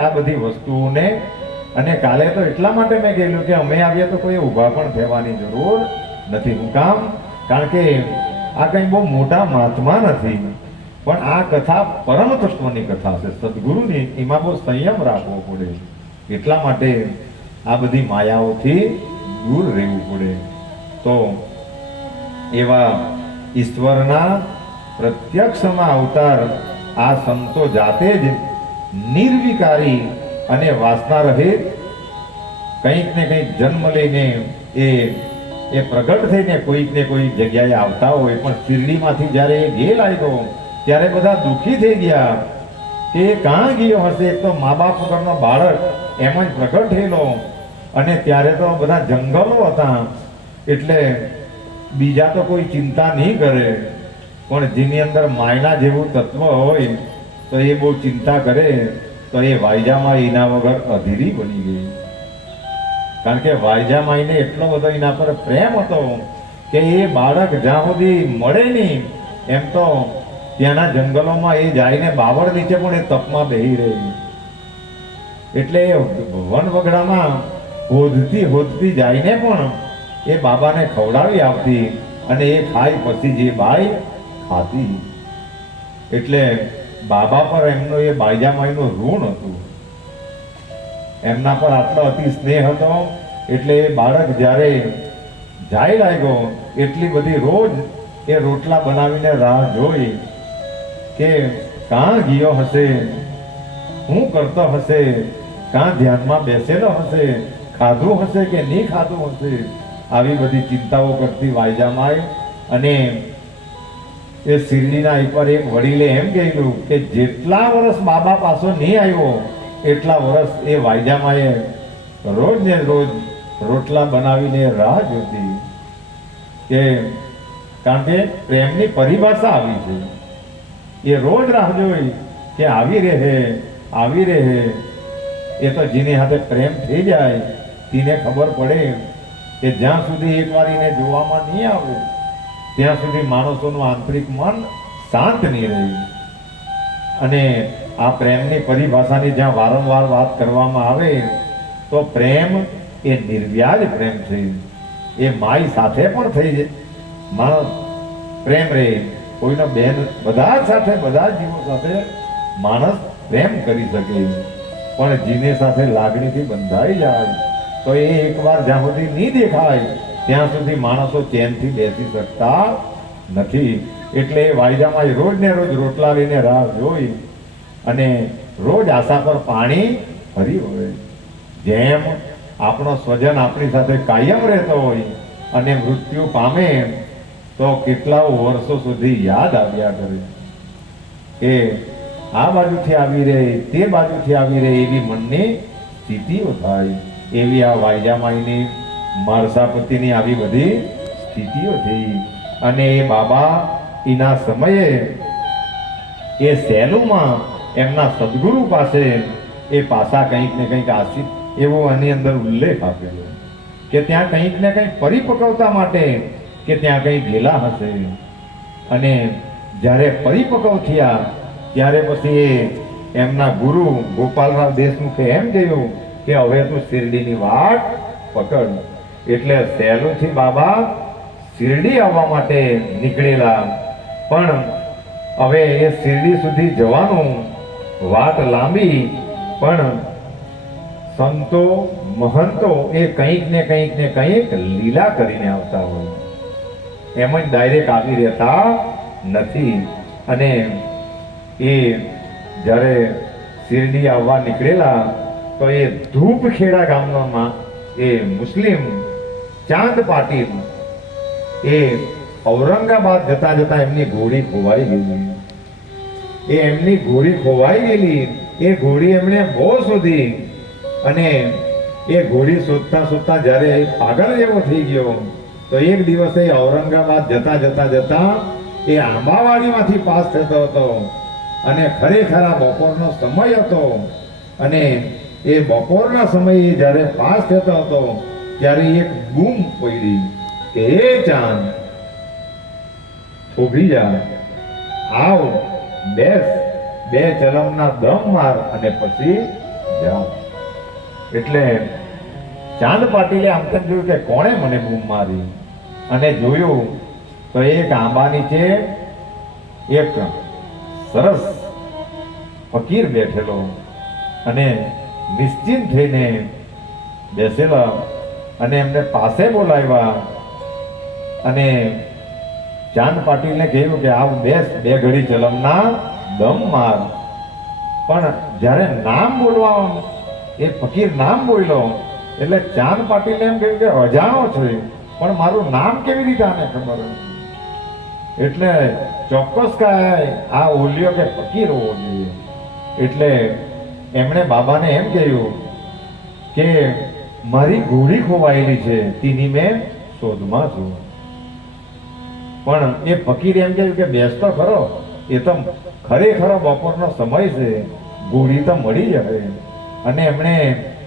આ બધી વસ્તુઓને અને કાલે તો એટલા માટે મેં કહેલું કે અમે આવીએ તો કોઈ ઊભા પણ થવાની જરૂર નથી. હું કામ? કારણ કે આ કંઈ બહુ મોટા મહાત્મા નથી, પણ આ કથા પરમ તત્વની કથા છે, સદગુરુની. એમાં બહુ સંયમ રાખવો પડે. એટલા માટે આ બધી માયાઓથી દૂર રહેવું પડે. તો એવા ઈશ્વરના પ્રત્યક્ષમાં અવતાર આ સંતો જાતે જ નિર્વિકારી અને વાસના રહિત કંઈક ને કંઈક જન્મ લઈને એ પ્રગટ થઈને કોઈક ને કોઈક જગ્યાએ આવતા હોય. પણ શિરડીમાંથી જ્યારે એ ગે લાગ્યો ત્યારે બધા દુઃખી થઈ ગયા કે એ કાં ગયો હશે. એક તો મા બાપ વગરનો બાળક એમ જ પ્રગટ થયેલો, અને ત્યારે તો બધા જંગલો હતા, એટલે બીજા તો કોઈ ચિંતા નહીં કરે, પણ જેની અંદર માયના જેવું તત્વ હોય તો એ બહુ ચિંતા કરે. તો એ વાયજામાં એના વગર અધીરી બની ગઈ. કારણ કે વાયજામાઈને એટલો બધો એના પર પ્રેમ હતો કે એ બાળક જ્યાં સુધી મળે નહીં એમ તો ત્યાંના જંગલોમાં એ જઈને બાવળ નીચે પણ એ તપમાં બેહી રહી. એટલે એ વન વગડામાં હોદતી હોદતી જઈને પણ એ બાબાને ખવડાવી આપતી, અને એ ખાઈ પછી જે બાઈ ખાતી. એટલે બાબા પર એમનો એ બાયજામાઈનું ઋણ હતું, એમના પર આટલો અતિ સ્નેહ હતો. એટલે એ બાળક જ્યારે જાય લાગ્યો એટલી બધી રોજ એ રોટલા બનાવીને રાહ જોઈ કે કાં ગયો હશે, શું કરતો હશે, કાં ધ્યાનમાં બેસેલો હશે, ખાધું હશે કે નહીં ખાધું હશે. આવી બધી ચિંતાઓ કરતી વાયજામાઈ. અને એ શિરડીના ઉપર એક વડીલે એમ કહેલું કે જેટલા વર્ષ બાબા પાછો નહીં આવ્યો એટલા વર્ષ એ વાયજામાએ રોજ ને રોજ રોટલા બનાવીને રાહ જોતી. કે કારણ કે પ્રેમની પરિભાષા આવી છે. એ રોજ રાહ જોઈ કે આવી રહે આવી રહે. એ તો જેની સાથે પ્રેમ થઈ જાય તેને ખબર પડે કે જ્યાં સુધી એકવાર એને જોવામાં નહીં આવે ત્યાં સુધી માણસોનું આંતરિક મન શાંત નહીં રહે. અને આ પ્રેમની પરિભાષાની જ્યાં વારંવાર વાત કરવામાં આવે તો પ્રેમ એ નિર્વ્યાજ પ્રેમ છે. એ માઈ સાથે પણ થઈ જાય માણસ પ્રેમ રહે. કોઈનો બેન બધા સાથે બધા જીવો સાથે માણસ પ્રેમ કરી શકે, પણ જીને સાથે લાગણીથી બંધાઈ જાય તો એ એકવાર જ્યાં સુધી નહીં દેખાય ત્યાં સુધી માણસો ચેનથી બેસી શકતા નથી. એટલે એ વાયદામાં રોજ ને રોજ રોટલા લઈને રાહ જોઈ અને રોજ આશા પર પાણી ભરી હોય. જેમ આપણો સ્વજન આપણી સાથે કાયમ રહેતો હોય અને મૃત્યુ પામે તો કેટલાઓ વર્ષો સુધી યાદ આવ્યા કરે કે આ બાજુથી આવી રહે તે બાજુથી આવી રહે એવી મનની સ્થિતિઓ થાય. એવી આ વાયજામાઈની મારસાપતિની આવી બધી સ્થિતિઓ થઈ. અને એ બાબા એના સમયે એ સહેલુમાં એમના સદગુરુ પાસે એ પાછા કંઈક ને કંઈક આશિત એવો આની અંદર ઉલ્લેખ આપેલો કે ત્યાં કંઈક ને કંઈક પરિપક્વતા માટે કે ત્યાં કંઈક ગયેલા હશે. અને જ્યારે પરિપક્વ થયા ત્યારે પછી એમના ગુરુ ગોપાલરાવ દેશમુખે એમ કહ્યું કે હવે તું શિરડીની વાટ પકડ. એટલે સહેલુથી બાબા શિરડી આવવા માટે નીકળેલા, પણ હવે એ શિરડી સુધી જવાનું વાટ લાંબી, પણ સંતો મહંતો એ કંઈક ને કંઈક લીલા કરીને આવતા હોય, એમ જ ડાયરેક્ટ આવી રહેતા નથી. અને એ જ્યારે શિરડી આવવા નીકળેલા તો એ ધૂપખેડા ગામમાં એ મુસ્લિમ ચાંદ પાટીલ એ ઔરંગાબાદ જતા જતા એમની ઘોડી ખોવાઈ ગયેલી. એ એમની ઘોડી ખોવાઈ ગયેલી એ ઘોડી એમણે બહુ શોધી, અને એ ઘોડી શોધતા શોધતા જ્યારે પાગલ જેવો થઈ ગયો તો એક દિવસે ઔરંગાબાદ જતા જતા જતા એ આંબાવાડીમાંથી પાસ થતો હતો. અને ખરેખર આ બપોરનો સમય હતો, અને એ બપોરના સમયે જ્યારે પાસ થતો હતો ત્યારે એક બૂમ પડી કે હે ચાંદ ઉભી જા, આવ બેસ, બે ચલમના દમ માર અને પછી જા. એટલે ચાંદ પાટીલે આમ તેમ જોયું કે કોણે મને બૂમ મારી, અને જોયું તો એક આંબા નીચે એક સરસ ફકીર બેઠેલો અને નિશ્ચિંત થઈને બેસેલા, અને એમને પાસે બોલાવ્યા અને ચાંદ પાટીલને કહ્યું કે આવ બેસ, બે ઘડી ચલમના દમ માર. પણ જ્યારે નામ બોલવા એ ફકીર નામ બોલ્યો એટલે ચાંદ પાટીલને એમ કહ્યું કે અજાણો છે, પણ મારું નામ કેવી રીતે આને ખબર? એટલે ચોક્કસ કાંઈ આ ઓલિયો કે ફકીર હોવો જોઈએ. એટલે એમણે બાબાને એમ કહ્યું કે મારી ઘોડી ખોવાયેલી છે, તેની મેં શોધમાં છું. પણ એ ફકીર એમ કહ્યું કે બેસતો ખરો, એ તો ખરેખરો બપોરનો સમય છે, ઘોડી તો મળી જશે. અને એમણે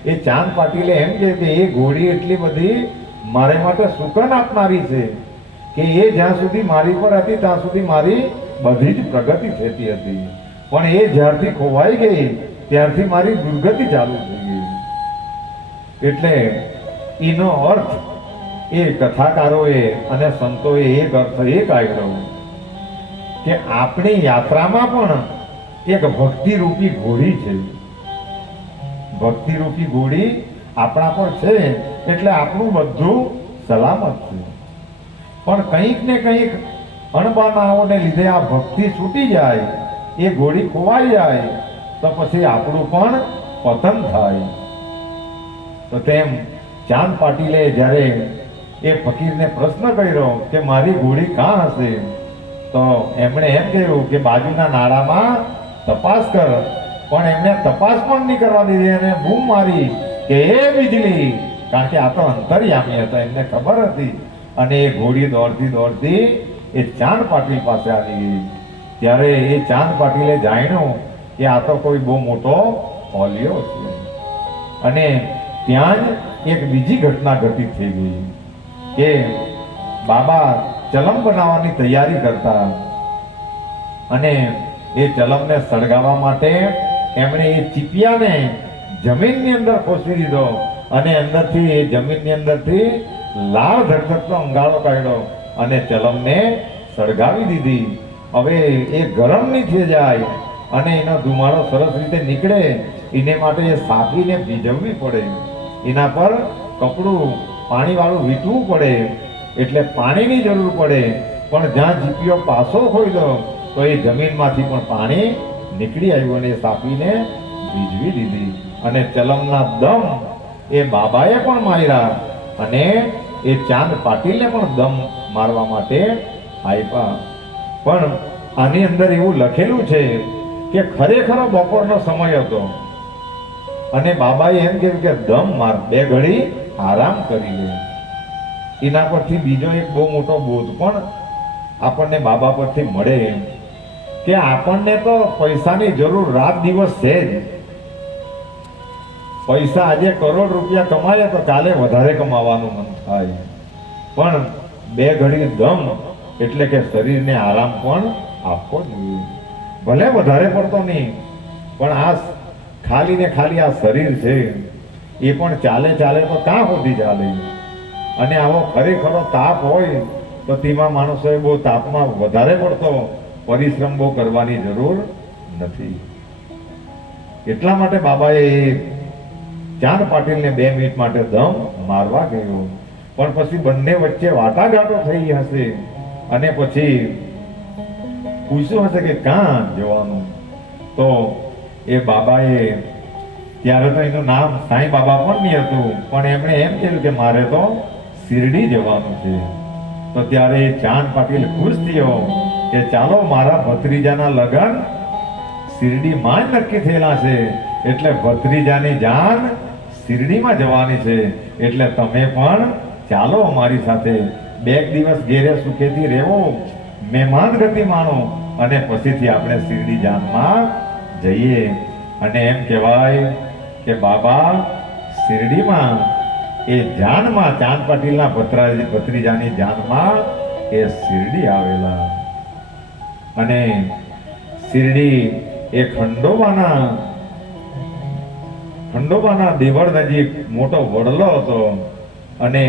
એ ચાંદ પાટીલે એમ કહ્યું કે એ ઘોડી એટલી બધી મારે માટે સુકન આપનારી છે કે એ જ્યાં સુધી મારી પર હતી ત્યાં સુધી મારી બધી જ પ્રગતિ થતી હતી, પણ એ જ્યારથી ખોવાઈ ગઈ ત્યારથી મારી દુર્ગતિ ચાલુ થઈ ગઈ. એટલે એનો અર્થ એ કથાકારોએ અને સંતોએ એક અર્થ એ કાઢ્યો કે આપણી યાત્રામાં પણ એક ભક્તિ રૂપી ઘોડી છે. ભક્તિ રૂપી ઘોડી આપણા પર છે એટલે આપણું બધું સલામત છે. પણ કંઈક ને કંઈક અણબાનાઓને લીધે આ ભક્તિ છૂટી જાય, એ ઘોડી ખોવાઈ જાય તો પછી આપણું પણ પતન થાય. તો તેમ ચાંદ પાટીલે જ્યારે એ ફકીરને પ્રશ્ન કર્યો કે મારી ઘોડી કાં હશે, તો એમણે એમ કહ્યું કે બાજુના નાળામાં તપાસ કર. પણ એમને તપાસ પણ નહીં કરવા દીધી અને બૂમ મારી કે એ બીજલી, કારણ કે આ તો અંતર્યામી હતા, એમને ખબર હતી. અને એ ઘોડી દોડતી દોડતી એ ચાંદ પાટીલ પાસે આવી ગઈ. ત્યારે એ ચાંદ પાટીલે જાણ્યું કે આ તો કોઈ બહુ મોટો ઓલિયો છે. અને ત્યાં જ એક બીજી ઘટના ઘટિત થઈ ગઈ કે બાબા ચલમ બનાવવાની તૈયારી કરતા, અને એ ચલમને સળગાવવા માટે એમણે એ ચીપિયાને જમીનની અંદર ખોસી દીધો, અને અંદરથી એ જમીનની અંદરથી લાળ ધગધગતો અંગારો કાઢ્યો અને ચલમને સળગાવી દીધી. હવે એ ગરમ નહીં થઈ જાય અને એનો ધુમાડો સરસ રીતે નીકળે એને માટે એ સાપીને ભીજવવી પડે, એના પર કપડું પાણીવાળું વીંટવું પડે, એટલે પાણીની જરૂર પડે. પણ જ્યાં ચીપિયો પાસો ખોઈ દો તો એ જમીનમાંથી પણ પાણી નીકળી આવ્યું અને સાપીને ભીજવી દીધી. અને ચલમના દમ એ બાબાએ પણ માર્યા અને એ ચાંદ પાટીલને પણ દમ મારવા માટે આપ્યા. પણ આની અંદર એવું લખેલું છે કે ખરેખર બપોરનો સમય હતો અને બાબાએ એમ કહ્યું કે દમ માર, બે ઘડી આરામ કરી લે. એના પરથી બીજો એક બહુ મોટો બોધ પણ આપણને બાબા પરથી મળે એમ કે આપણને તો પૈસાની જરૂર રાત દિવસ છે જ. પૈસા આજે કરોડ રૂપિયા કમાય તો કાલે વધારે કમાવાનું મન થાય, પણ બે ઘડી દમ એટલે કે શરીરને આરામ પણ આપવો જોઈએ. ભલે વધારે પડતો નહીં, પણ આ ખાલી ને ખાલી આ શરીર છે એ પણ ચાલે ચાલે તો કાં સુધી ચાલે. અને આવો ખરેખરો તાપ હોય તો તેમાં માણસોએ બહુ તાપમાં વધારે પડતો પરિશ્રમ બહુ કરવાની જરૂર નથી. એટલા માટે બાબાએ ચાંદ પાટીલને 2 મિનિટ માટે દમ મારવા ગયો. પણ પછી બંને વચ્ચે વાટાઘાટો થઈ હશે અને પછી પૂછ્યું હશે કે ક્યાં જવાનું. તો એ બાબાએ, ત્યારે તો એનું નામ સાંઈ બાબા પણ નહીં હતું, પણ એમણે એમ કહ્યું કે મારે તો શિરડી જવાનું છે. તો ત્યારે ચાંદ પાટીલ ખુશ થયો કે ચાલો મારા ભત્રીજાના લગ્ન શિરડીમાં જ નક્કી થયેલા છે, એટલે ભત્રીજાની જાન શિરડીમાં જવાની છે, એટલે તમે પણ ચાલો અમારી સાથે. 2 દિવસ ઘેરે સુખેથી રહેવો, મહેમાન ગતિ માણો અને પછીથી આપણે શિરડી જાનમાં જઈએ. અને એમ કહેવાય કે બાબા શિરડીમાં એ જાનમાં, ચાંદ પાટીલના ભત્રીજાની જાનમાં એ શિરડી આવેલા. અને શિરડી એ ખંડોબાના ખંડોબાના દેવળ નજીક મોટો વડલો હતો અને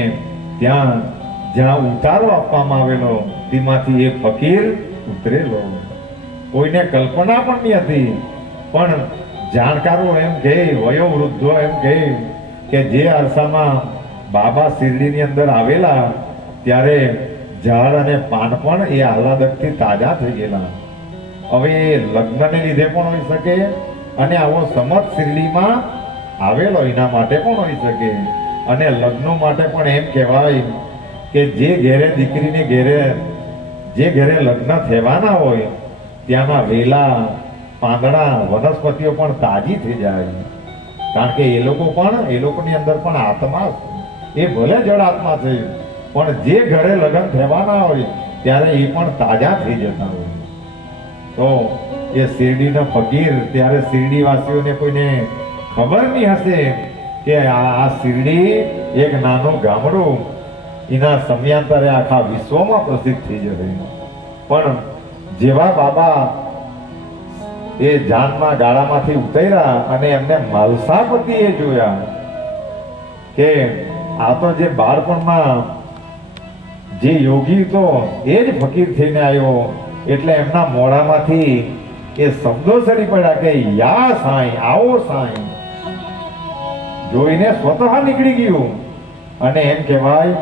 ત્યાં જ્યાં ઉતારો આપવામાં આવેલો તેમાંથી એક ફકીર ઉતરેલો. કોઈને કલ્પના પણ નહીં હતી, પણ જાણકારો એમ કહે, વયોવૃદ્ધો એમ કહે કે જે અરસામાં બાબા શિરડીની અંદર આવેલા ત્યારે ઝાડ અને પાન પણ એ આહલાદકથી તાજા થઈ ગયેલા. હવે એ લગ્નને લીધે પણ હોઈ શકે અને આવો સમત શિરડીમાં આવેલો એના માટે પણ હોઈ શકે. અને લગ્નો માટે પણ એમ કહેવાય કે જે ઘેરે દીકરીને જે ઘેરે લગ્ન થવાના હોય ત્યાંના વેલા, પાંદડા, વનસ્પતિઓ પણ તાજી થઈ જાય. કારણ કે એ લોકોની અંદર પણ આત્મા છે. એ ભલે જળ આત્મા છે, પણ જે ઘરે લગ્ન થવાના હોય ત્યારે એ પણ તાજા થઈ જતા હોય. તો એ શિરડીનો ફકીર, ત્યારે શિરડીવાસીઓને કોઈને ખબર નહીં હશે કે આ શિરડી એક નાનું ગામડું એના સમયાંતરે આખા વિશ્વમાં પ્રસિદ્ધ થઈ જશે. પણ જેવા બાબા એ જાનમાં ગાળામાંથી ઉતર્યા અને એમને માલસાપતિએ જોયા કે આ તો જે બાળપણમાં જે યોગી હતો એ જ ફકીર થઈને આવ્યો, એટલે એમના મોઢામાંથી એ શબ્દો સરી પડ્યા કે યા સાંઈ, આવો સાંઈ. જોઈને સ્વતઃ નીકળી ગયું. અને એમ કહેવાય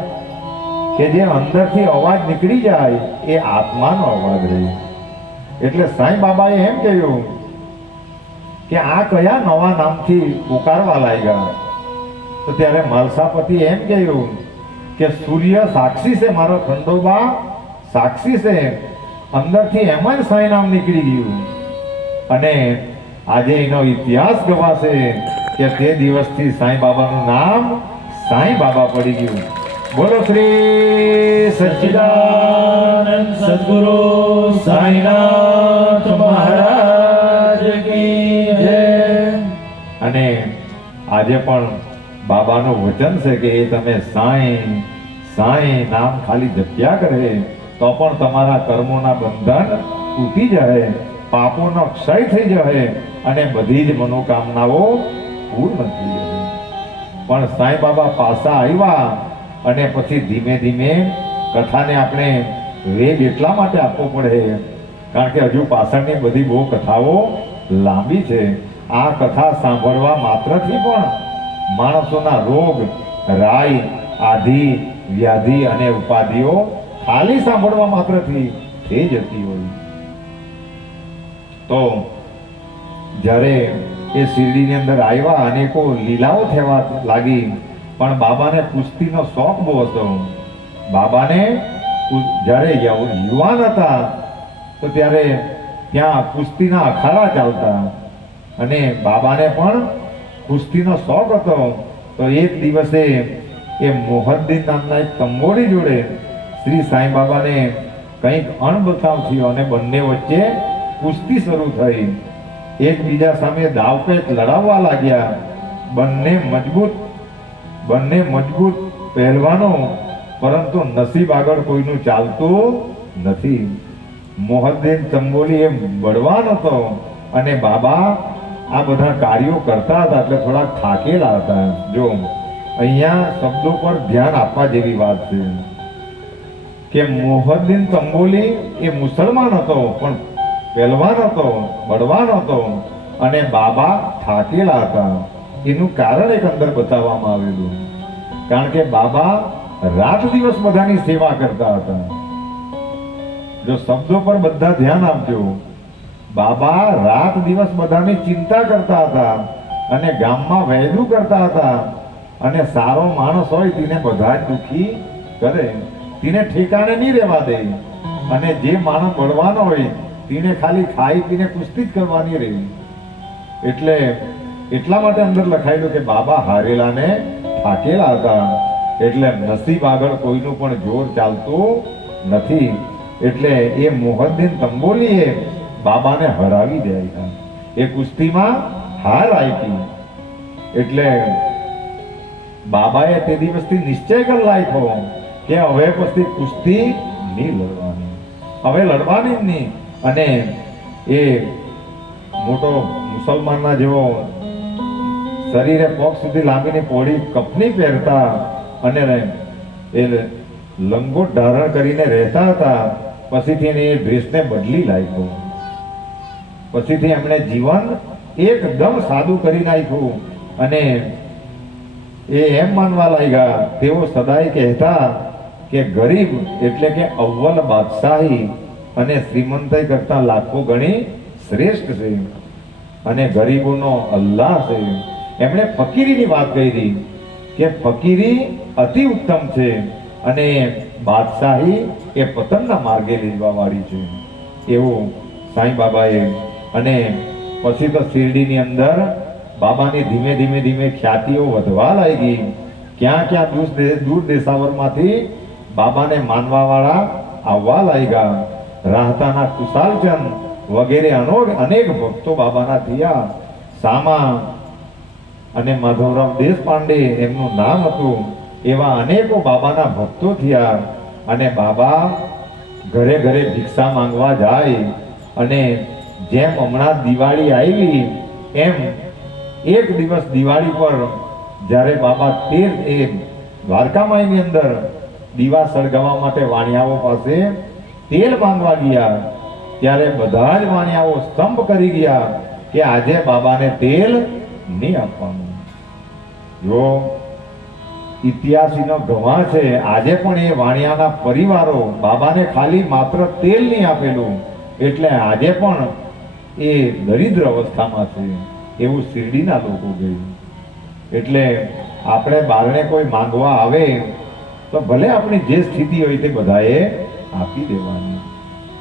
કે જે અંદરથી અવાજ નીકળી જાય એ આત્માનો અવાજ રહે. એટલે સાંઈ બાબાએ એમ કહ્યું કે આ કયા નવા નામથી પુકારવા લાગ્યા? તો ત્યારે માલસાપતિ એમ કહ્યું કે સૂર્ય સાક્ષી છે, મારો ખંડોબા સાક્ષી છે, અંદરથી એમ જ સાંઈ નામ નીકળી ગયું. અને આજે એનો ઇતિહાસ ગવાશે કે તે દિવસથી સાંઈ બાબાનું નામ સાંઈ બાબા પડી ગયું. બોલો શ્રી સચ્ચિદાનંદ સદગુરુ સાંઈનાથ મહારાજ કી જય. અને આજે પણ બાબાનું વચન છે કે એ તમે સાંઈ સાંઈ નામ ખાલી જપ્યા કરે તો પણ તમારા કર્મોના બંધન તૂટી જાય, પાપોનો ક્ષય થઈ જાય અને બધી જ મનોકામનાઓ પૂર્ણ થઈ જાય. પણ સાંઈ બાબા પાછા આવ્યા અને પછી ધીમે ધીમે કથાને આપણે વેગ એટલા માટે આપવો પડે કારણ કે હજુ પાછળની બધી બહુ કથાઓ લાંબી છે. આ કથા સાંભળવા માત્રથી પણ માણસોના રોગ, રાય, આધિ, વ્યાધિ અને ઉપાધિઓ ખાલી સાંભળવા માત્રથી થઈ જતી હોય. તો જ્યારે એ શિરડીની અંદર આવ્યા અનેકો લીલાઓ થવા લાગી, પણ બાબાને કુસ્તીનો શોખ બહુ હતો. બાબાને જ્યારે યુવાન હતા તો ત્યારે ત્યાં કુસ્તીના અખાડા ચાલતા અને બાબાને પણ કુસ્તીનો શોખ હતો. તો એક દિવસે એ મોહદ્દીન નામના એક તંબોડી જોડે શ્રી સાંઈ બાબાને કંઈક અણબતાવ થયો અને બંને વચ્ચે કુસ્તી શરૂ થઈ. એકબીજા સામે દાવપેચ લડાવવા લાગ્યા. બંને મજબૂત પહેલવાનો, પરંતુ નસીબ આગળ કોઈનું ચાલતું નથી. મોહદ્દીન તંબોલી એ બળવાન હતો અને બાબા આ બધા કાર્યો કરતા હતા એટલે થોડા થાકેલા હતા. જો અહીંયા શબ્દો પર ધ્યાન આપવા જેવી વાત છે કે મોહદ્દીન તંબોલી એ મુસલમાન હતો પણ પહેલવાન હતો, બળવાન હતો અને બાબા થાકેલા હતા. એનું કારણ એક અંદર બતાવવામાં આવેલું, કારણ કે બાબા રાત દિવસ બધાની સેવા કરતા હતા. જો શબ્દો પર બધા ધ્યાન આપજો. બાબા રાત દિવસ બધાની ચિંતા કરતા હતા અને ગામમાં વહેલું કરતા હતા. અને સારો માણસ હોય તેને બધા જ દુખી કરે, તેને ઠેકાણે નહીં રહેવા દે. અને જે માણસ બળવાનો હોય તેને ખાલી ખાઈ પીને કુસ્તી જ કરવાની રહી. એટલે એટલા માટે અંદર લખાયેલું કે બાબા હારેલાને થાકેલા હતા. એટલે નસીબ આગળ કોઈનું પણ જોર ચાલતું નથી. એટલે એ મોહદ્દીન તંબોલીએ બાબાને હરાવી દે. એ કુસ્તીમાં હાર આપી. એટલે બાબાએ તે દિવસથી નિશ્ચય કરી નાખ્યો કે હવે પછી કુસ્તી નહીં લડવાની, હવે લડવાની જ નહીં. અને એ મોટો મુસલમાનના જેવો શરીરે પગ સુધી લાંબીની પોળી કપની પહેરતા અને એ લંગોટ ધારણ કરીને રહેતા હતા. પછીથી એને એ ડ્રેસને બદલી નાખ્યો. પછીથી એમણે જીવન એકદમ સાદું કરી નાખ્યું અને એ એમ માનવા લાગ્યા, તેઓ સદાય કહેતા કે ગરીબ એટલે કે અવ્વલ બાદશાહી અને શ્રીમંતાઈ કરતા લાખો ગણી શ્રેષ્ઠ છે અને ગરીબોનો અલ્લાહ છે. એમણે ફકીરીની વાત કરી કે ફકીરી અતિ ઉત્તમ છે અને બાદશાહી એ પતનના માર્ગે લઈ જવા વાળી છે, એવું સાંઈ બાબાએ. અને પછી તો શિરડીની અંદર બાબાની ધીમે ધીમે ધીમે ખ્યાતિઓ વધવા લાગી. ક્યાં ક્યાં દૂર દેશાવરમાંથી બાબાને માનવા વાળા આવવા લાગ્યા. રાહતાના કુશાલચંદ વગેરે અનેક ભક્તો બાબાના થયા. સામા અને માધવરાવ દેશપાંડે એમનું નામ હતું. એવા અનેકો બાબાના ભક્તો થયા અને બાબા ઘરે ઘરે ભિક્ષા માંગવા જાય. અને જેમ હમણાં દિવાળી આવી એમ એક દિવસ દિવાળી પર જ્યારે બાબા એ દ્વારકામાઈની અંદર દીવા સળગાવવા માટે વાણિયાઓ પાસે તેલ માંગવા ગયા, ત્યારે બધા જ વાણિયાઓ સ્તંભ કરી ગયા કે આજે બાબાને તેલ નહીં આપવાનું. જો ઇતિહાસીનો ગવાહ છે, આજે પણ એ વાણિયાના પરિવારો બાબાને ખાલી માત્ર તેલ નહીં આપેલું, એટલે આજે પણ એ દરિદ્ર અવસ્થામાં છે, એવું શિરડીના લોકો કહ્યું. એટલે આપણે બારણે કોઈ માંગવા આવે તો ભલે આપણી જે સ્થિતિ હોય તે બધાએ આપી દેવાની,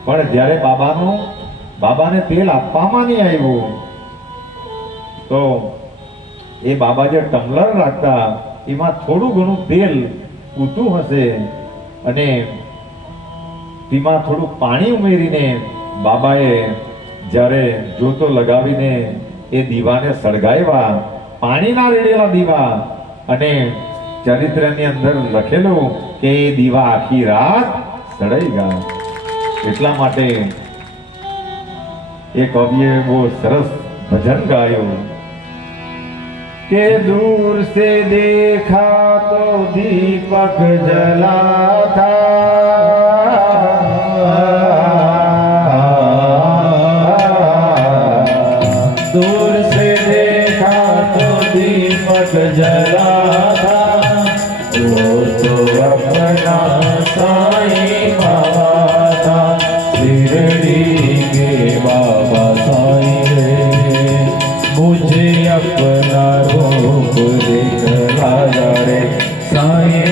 પણ જ્યારે બાબાને તેલ આપવામાં નહીં આવ્યું તો એ બાબા જે ટમ્બલર રાખતા એમાં થોડું ઘણું તેલ ઊતું હશે અને તેમાં થોડું પાણી ઉમેરીને બાબાએ જ્યારે જોતો લગાવીને એ દીવાને સળગાવ્યા, પાણીના રેડેલા દીવા. અને ચરિત્રની અંદર લખેલું કે એ દીવા આખી રાત સળાઈ ગયા. એટલા માટે એ કવિએ બહુ સરસ ભજન ગાયું કે दूर से देखा तो दीपक जला था, दूर से देखा तो दीपक जला था, वो तो अपना साईं बाबा था, शिरडी के बाबा साईं रे, मुझे अपना रूप दिखला रे साईं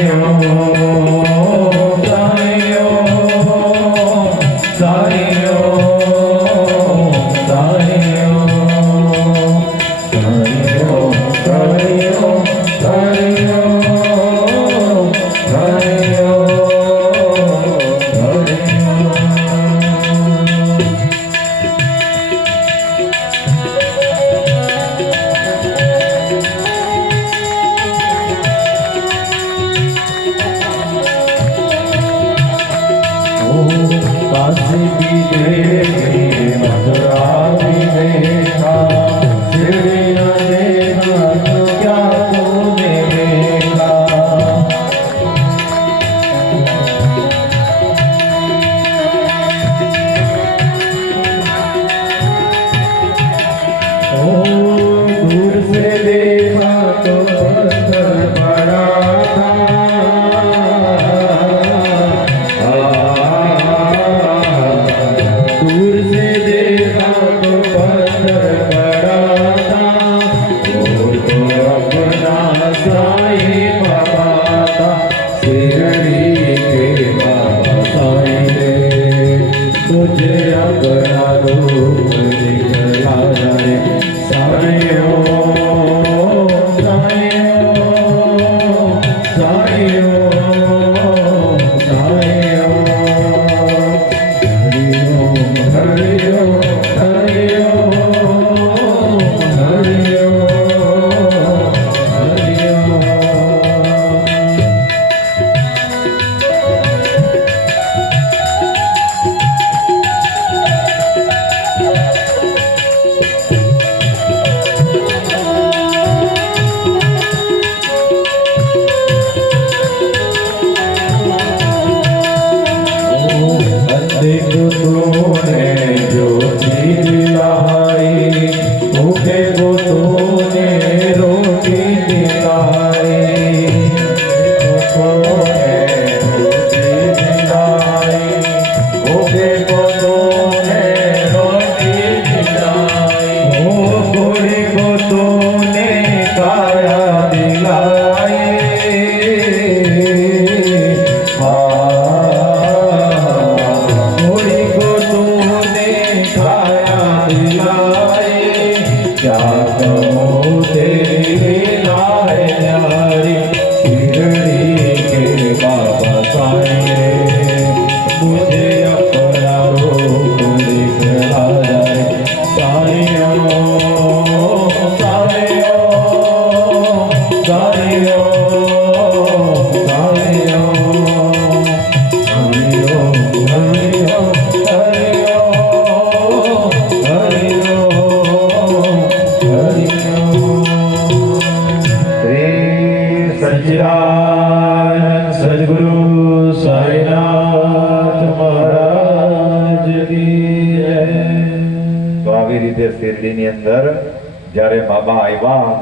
બાબા આવ્યા,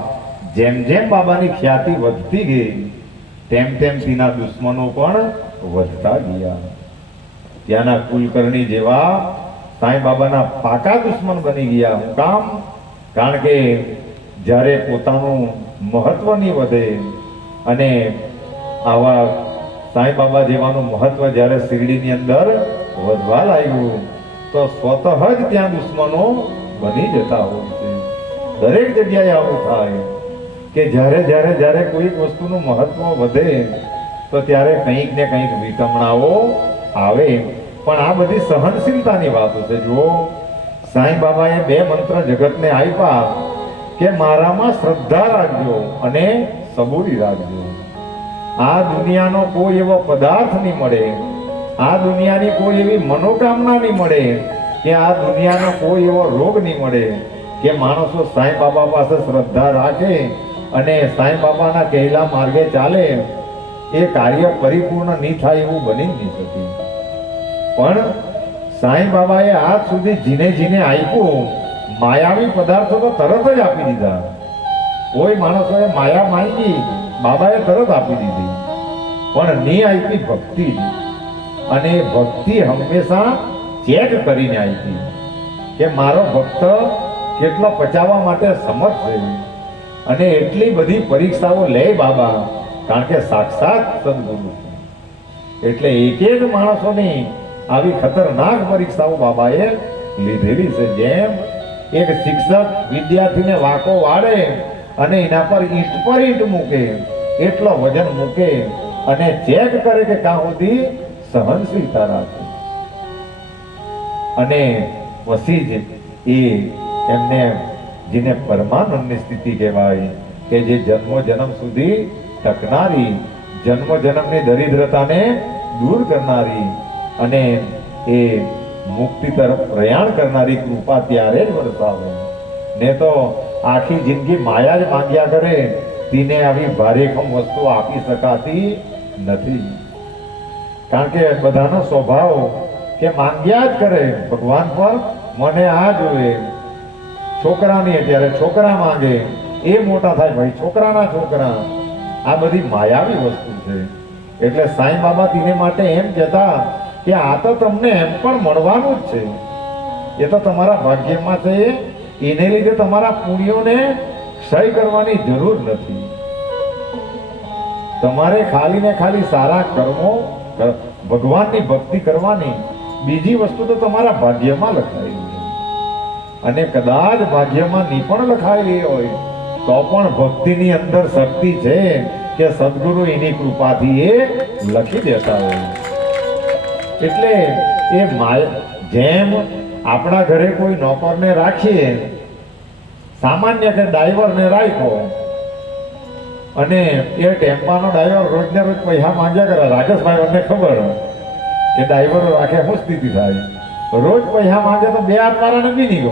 જેમ જેમ બાબાની ખ્યાતિ વધતી ગઈ તેમ તેમ તેના દુશ્મનો પણ વધતા ગયા. ત્યાંના કુલકર્ણી જેવા સાંઈ બાબાના પાકા દુશ્મન બની ગયા. હું કામ? કારણ કે જ્યારે પોતાનું મહત્વ નહીં વધે અને આવા સાંઈ બાબા જેવાનું મહત્વ જ્યારે શિરડીની અંદર વધવા લાગ્યું તો સ્વતઃ જ ત્યાં દુશ્મનો બની જતા હોય છે. દરેક જગ્યાએ આવું થાય કે જ્યારે કોઈક વસ્તુનું મહત્વ વધે તો ત્યારે કંઈક ને કંઈક વિટમણાઓ આવે. પણ આ બધી સહનશીલતાની વાતો છે. જુઓ, સાંઈ બાબાએ 2 મંત્ર જગતને આપ્યા કે મારામાં શ્રદ્ધા રાખજો અને સબૂરી રાખજો. આ દુનિયાનો કોઈ એવો પદાર્થ નહીં મળે, આ દુનિયાની કોઈ એવી મનોકામના નહીં મળે, કે આ દુનિયાનો કોઈ એવો રોગ નહીં મળે કે માણસો સાંઈ બાબા પાસે શ્રદ્ધા રાખે અને સાંઈ બાબાના કહેલા માર્ગે ચાલે એ કાર્ય પરિપૂર્ણ નહીં થાય એવું બની જ નહીં શકે. પણ સાંઈ બાબાએ આજ સુધી જીને જીને આપ્યું, માયાવી પદાર્થો તો તરત જ આપી દીધા. કોઈ માણસોએ માયા માંગી, બાબાએ તરત આપી દીધી. પણ નહીં આપી ભક્તિ, અને ભક્તિ હંમેશા ચેક કરીને આપી કે મારો ભક્ત કેટલો પચાવવા માટે સમર્થ છે. અને એટલી બધી પરીક્ષાઓ લે બાબા, કારણ કે સાક્ષાત સદગુરુ છે. એટલે એક એક માણસોની આવી ખતરનાક પરીક્ષાઓ બાબાએ લીધેલી છે. જેમ એક શિક્ષક વિદ્યાર્થીને વાંકો વાળે અને એના પર ઈંટ મૂકે, એટલો વજન મૂકે અને ચેક કરે કે કાં સુધી સહનશીલતા રાખે. અને પછી જ એ એમને જેને પરમાનંદની સ્થિતિ કહેવાય કે જે જન્મો જન્મ સુધી ટકનારી, જન્મો જન્મની દરિદ્રતાને દૂર કરનારી અને એ મુક્તિ તરફ પ્રયાણ કરનારી કૃપા ત્યારે જ વરસાવે. ને તો આખી જિંદગી માયા જ માંગ્યા કરે, તેને આવી ભારેખમ વસ્તુ આપી શકાતી નથી. કારણ કે બધાનો સ્વભાવ કે માંગ્યા જ કરે ભગવાન પર, મને આ જોઈએ. છોકરાની અત્યારે છોકરા માંગે, એ મોટા થાય ભાઈ છોકરાના છોકરા. આ બધી માયાવી વસ્તુ છે. એટલે સાંઈ બાબા તેને માટે એમ કહેતા કે આ તો તમને એમ પણ મળવાનું જ છે, એ તો તમારા ભાગ્યમાં છે. એને લીધે તમારા પુણ્યોને ક્ષય કરવાની જરૂર નથી. તમારે ખાલી ને ખાલી સારા કર્મો, ભગવાનની ભક્તિ કરવાની. બીજી વસ્તુ તો તમારા ભાગ્યમાં લખાયેલી છે. અને કદાચ ભાગ્યમાં નહીં પણ લખાયેલી હોય તો પણ ભક્તિની અંદર શક્તિ છે કે સદગુરુ એની કૃપાથી એ લખી દેતા હોય. એટલે એ જેમ આપણા ઘરે કોઈ નોકરને રાખીએ, સામાન્ય કે ડ્રાઈવરને રાખ્યો અને એ ટેમ્પાનો ડ્રાઈવર રોજને રોજ પૈસા માંગ્યા કરે. રાકેશભાઈ અમને ખબર કે ડ્રાઈવરો રાખે શું સ્થિતિ થાય. રોજ પૈસા માંગે તો 2 હાથ વાળાને બી નહીં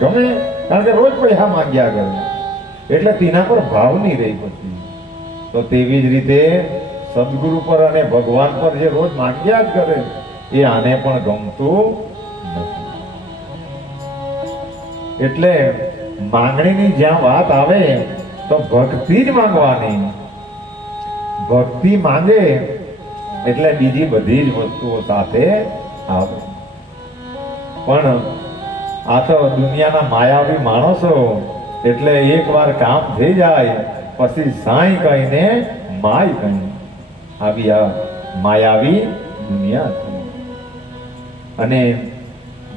ગમે, કારણ કે રોજ પૈસા માંગ્યા કરે. એટલે તેના પર ભાવ નહીં રહી પછી. તો તેવી જ રીતે સદગુરુ પર અને ભગવાન પર જે રોજ માંગ્યા જ કરે એ આને પણ ગમતું નથી. એટલે માંગણીની જ્યાં વાત આવે તો ભક્તિ જ માંગવાની. ભક્તિ માંગે એટલે બીજી બધી જ વસ્તુઓ સાથે આવે. પણ આ તો દુનિયાના માયાવી માણસો, એટલે એકવાર કામ થઈ જાય પછી સાંઈ કહીને માય કહી. આવી આ માયાવી દુનિયા છે. અને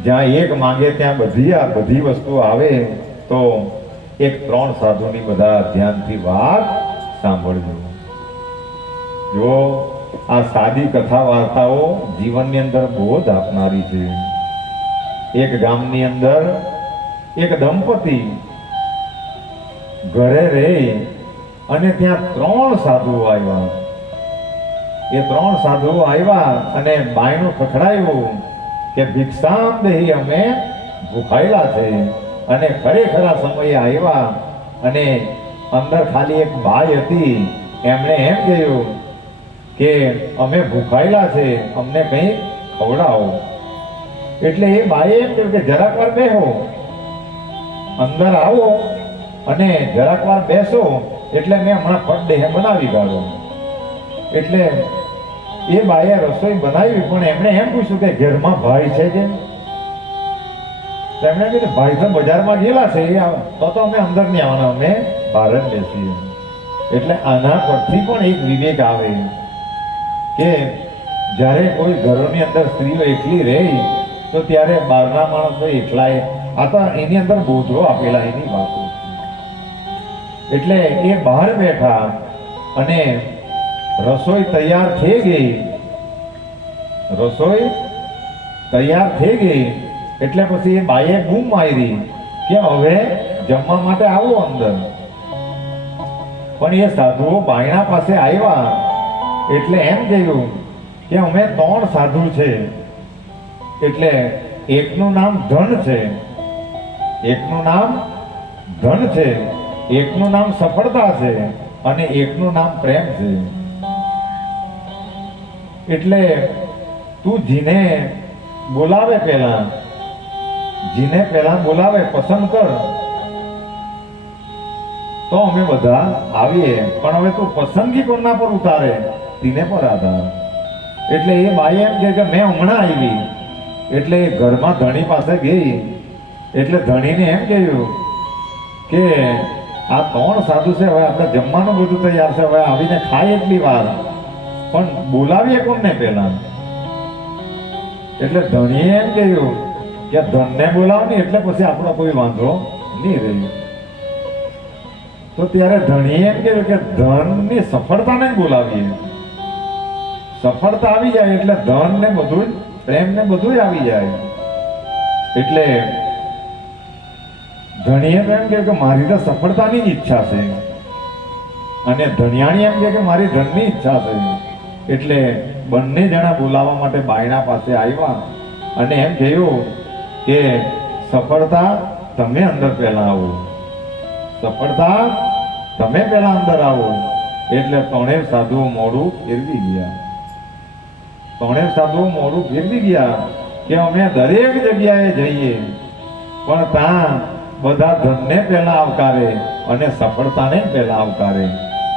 જ્યાં એક માંગે ત્યાં બધી વસ્તુ આવે. તો એક 3 સાધુની બધા ધ્યાનથી વાત સાંભળજો. જો આ સાદી કથા વાર્તાઓ જીવનની અંદર બોધ આપનારી છે. એક ગામની અંદર એક દંપતી ઘરે રહી અને ત્યાં 3 સાધુઓ આવ્યા. એ 3 સાધુઓ આવ્યા અને બાયનું ખખડાવ્યું કે ભિક્ષામ દેહી, અમે ભૂખાયેલા છે. અને ખરેખરા સમયે આવ્યા અને અંદર ખાલી એક બાઈ હતી. એમણે એમ કહ્યું કે અમે ભૂખાયેલા છે, અમને કંઈ ખવડાવો. એટલે એ બાઈએ એમ કહ્યું કે જરાક વાર બેહો, અંદર આવો અને જરાક વાર બેસો એટલે મેં હમણાં ફટ દેહ બનાવી કાઢો. એટલે એ બાએ રસોઈ બનાવી, પણ એમણે એમ પૂછ્યું કે ઘરમાં ભાઈ છે કે? તો એમણે કીધું ભાઈ તો બજારમાં ગયેલા છે, એ તો અમે અંદર નહીં આવવાના, અમે બહાર જ બેસીએ. એટલે આના પરથી પણ એક વિવેક આવે કે જ્યારે કોઈ ઘરોની અંદર સ્ત્રીઓ એકલી રહી તો ત્યારે બહારના માણસો એકલાય, આ તો એની અંદર બોધો આપેલા એની વાતો. એટલે એ બહાર બેઠા અને રસોઈ તૈયાર થઈ ગઈ. રસોઈ તૈયાર થઈ ગઈ એટલે પછી એ બાઈએ બૂમ મારી કે હવે જમવા માટે આવો અંદર. પણ એ સાધુઓ બાયણા પાસે આવ્યા એટલે એમ કહ્યું કે અમે 3 સાધુ છે. એટલે એકનું નામ ધન છે, એકનું નામ ધન છે, એકનું નામ સફળતા છે અને એકનું નામ પ્રેમ છે. એટલે તું જીને બોલાવે પહેલા બોલાવે પસંદ કર તો અમે બધા આવીએ, પણ હવે તું પસંદગી કોના પર ઉતારે તેને પર આધાર. એટલે એ બાઈ એમ કે મેં હમણાં આવી. એટલે ઘરમાં ધણી પાસે ગઈ એટલે ધણીને એમ કહ્યું કે આ 3 સાધુ છે, હવે આપણે જમવાનું બધું તૈયાર છે, હવે આવીને ખાય એટલી વાર, પણ બોલાવીએ કોને પહેલા? એટલે ધણીએ એમ કહ્યું કે ધનને બોલાવ ને એટલે પછી આપણો કોઈ વાંધો નહીં રહ્યો. તો ત્યારે ધણીએ એમ કહ્યું કે ધનની સફળતાને બોલાવીએ, સફળતા આવી જાય એટલે ધન ને બધું પ્રેમ ને બધું આવી જાય. એટલે ધણીએ તો એમ કહ્યું કે મારી તો સફળતાની જ ઈચ્છા છે અને ધણિયાણી એમ કે મારી ધનની ઈચ્છા છે. એટલે બંને જણા બોલાવવા માટે બાયણા પાસે આવ્યા અને એમ કહ્યું કે સફળતા તમે અંદર પહેલા આવો, સફળતા તમે પહેલા અંદર આવો. એટલે 3 સાધુઓ મોઢું ફેરવી ગયા. 3 સાધુઓ મોઢું ફેરવી ગયા કે અમે દરેક જગ્યાએ જઈએ પણ ત્યાં બધા ધનને પહેલા આવકારે અને સફળતાને પહેલા આવકારે,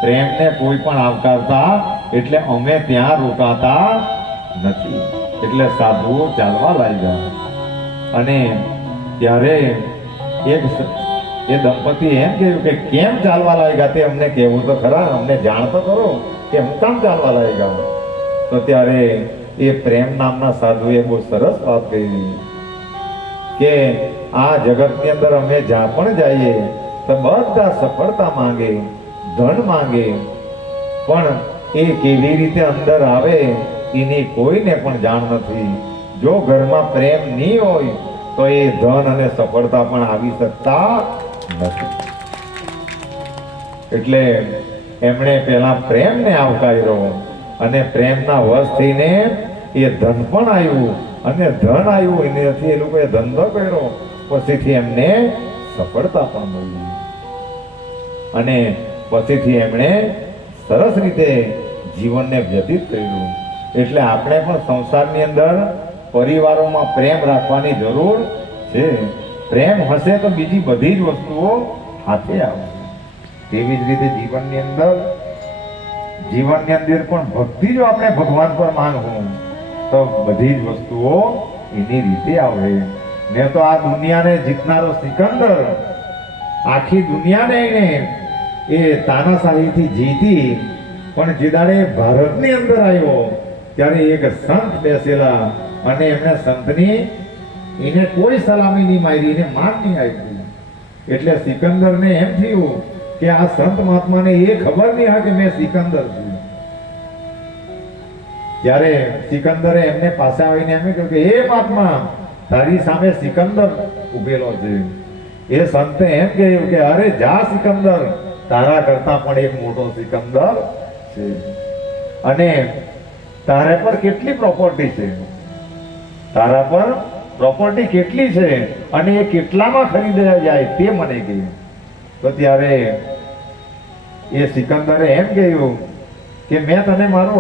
પ્રેમને કોઈ પણ આવકારતા એટલે અમે ત્યાં રોકાતા નથી. એટલે સાધુઓ ચાલવા લાગ્યા અને ત્યારે એક એ દંપતી એમ કહ્યું કે કેમ ચાલવા લાગ્યા તે અમને કહેવું તો ખરા, અમને જાણ તો કરો કે હું કામ ચાલવા લાગ્યા. તો ત્યારે એ પ્રેમ નામના સાધુએ બહુ સરસ વાત કહી કે આ જગતની અંદર અમે જ્યાં પણ જઈએ તો બધા સફળતા માંગે, ધન માંગે, પણ એ કેવી રીતે અંદર આવે એની કોઈને પણ જાણ નથી. જો ઘરમાં પ્રેમ નહીં હોય તો એ ધન અને સફળતા પણ આવી શકતા નથી. એટલે એમણે પહેલા પ્રેમને આવકાર્યો અને પ્રેમના વશ થઈને એ ધન પણ આવ્યું અને ધન આવ્યું એનાથી એ લોકોએ ધંધો કર્યો, પછીથી એમને સફળતા પણ મળી અને પછીથી એમણે સરસ રીતે જીવનને વ્યતીત કર્યું. એટલે આપણે પણ સંસારની અંદર પરિવારોમાં પ્રેમ રાખવાની જરૂર છે. પ્રેમ હશે તો બીજી બધી જ વસ્તુઓ હાથે આવશે. તેવી જ રીતે જીવનની અંદર પણ ભક્તિ જો આપણે ભગવાન પર માંગવું તો બધી જ વસ્તુઓ એની રીતે આવે. ને તો આ દુનિયાને જીતનારો સિકંદર આખી દુનિયાને એને એ તાનાશાહીથી જીતી, પણ જે દાડે ભારતની અંદર આવ્યો ત્યારે એક સંત બેસેલા અને એમને સંતની એને કોઈ સલામી નહીં મારી, એને માન નહીં આપ્યું. એટલે સિકંદરને એમ થયું કે આ સંત મહાત્માને એ ખબર નહીં હોય કે મેં સિકંદર છું. ત્યારે સિકંદરે એમને પાસે આવીને એમ કહ્યું કે હે મહાત્મા, તારી સામે સિકંદર ઉભેલો છે. એ સંતે એમ કહ્યું કે અરે જા સિકંદર, તારા કરતા પણ એક મોટો સિકંદર છે અને તારા પર કેટલી પ્રોપર્ટી છે, તારા પર પ્રોપર્ટી કેટલી છે અને એ કેટલામાં ખરીદાઈ જાય તે મને કહે. તો ત્યારે એ સિકંદરે એમ કહ્યું કે મેં તને મારું